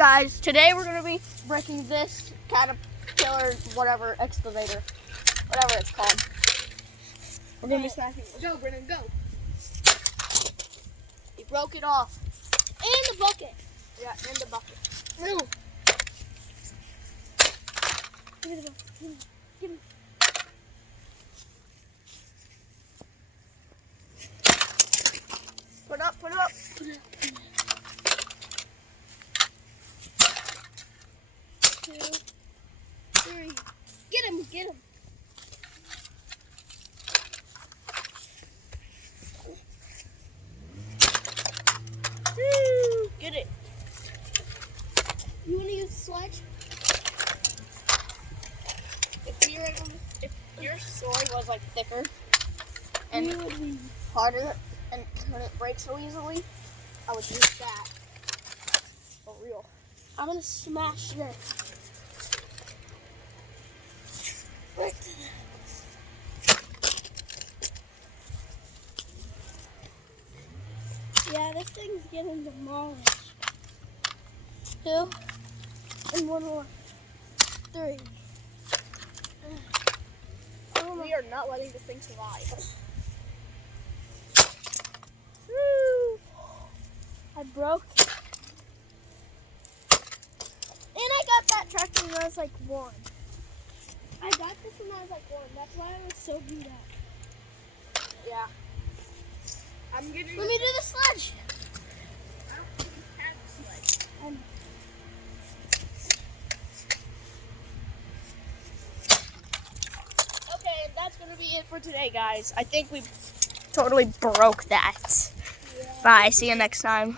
Guys, today we're gonna be breaking this caterpillar, whatever, excavator, whatever it's called. We're gonna be smashing it. Go, Brennan, go. He broke it off. In the bucket. Yeah, in the bucket. Move. Give me the bucket. Give me. Put up, put up. Put it up. 2, 3. Get him, get him. Woo, get it. You want to use the sledge? If your sword was like thicker and You would be. harder and couldn't break so easily, I would use that. For real. I'm going to smash this. Right. Yeah, this thing's getting demolished. 2 and 1 more. 3. We are not letting this thing survive. Woo! I broke. And I got that tractor when I was like 1. I got this when I was like 1. That's why I was so beat up. Yeah. I'm getting. Let me do the sledge. I don't think we have a sledge. Okay, that's gonna be it for today, guys. I think we totally broke that. Yeah. Bye. See you next time.